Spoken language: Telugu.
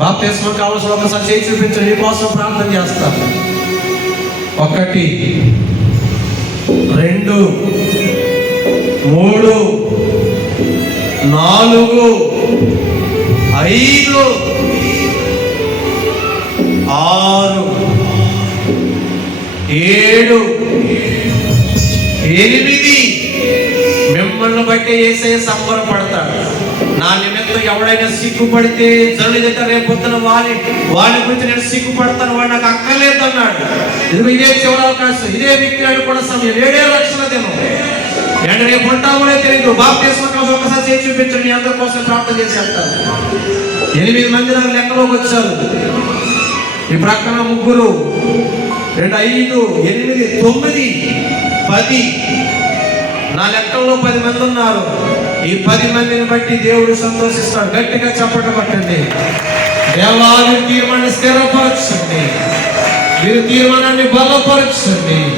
బాప్తిస్మం కావాల్సిన ఒకసారి చేయి చూపించండి, నీకోసం ప్రార్థన చేస్తాను. 1 2 3 4 5 6 7 8. మిమ్మల్ని బట్టి యేసయ్య సంబరపడతాడు. నా నిమిత్తం ఎవడైనా సిగ్గుపడితే జనుల దగ్గర రేపొద్దున వాడి గురించి నేను సిగ్గుపడతాను, వాడు నాకు అక్కర్లేదు అన్నాడు. ఇదే చివరి అవకాశం, ఇదే విక్రయాడు కూడా సమయం, 7 రక్షణ దినం. అంటే రేపు ఉంటామో తెలియదు. బాప్తిస్మం కోసం ఒకసారి చేసి చూపించండి, అందరి కోసం ప్రార్థన చేసి వెళ్తాను. 8 మంది నాకు లెక్కలోకి వచ్చారు. ఈ ప్రక్కన 3, 2 5 8 9 10. నా లెక్కల్లో 10 మంది ఉన్నారు. ఈ 10 మందిని బట్టి దేవుడు సంతోషిస్తాడు. గట్టిగా చప్పట్లు కొట్టండి. దేవా, మీరు తీర్మానాన్ని స్థిరపరచండి, మీరు తీర్మానాన్ని బలపరచండి.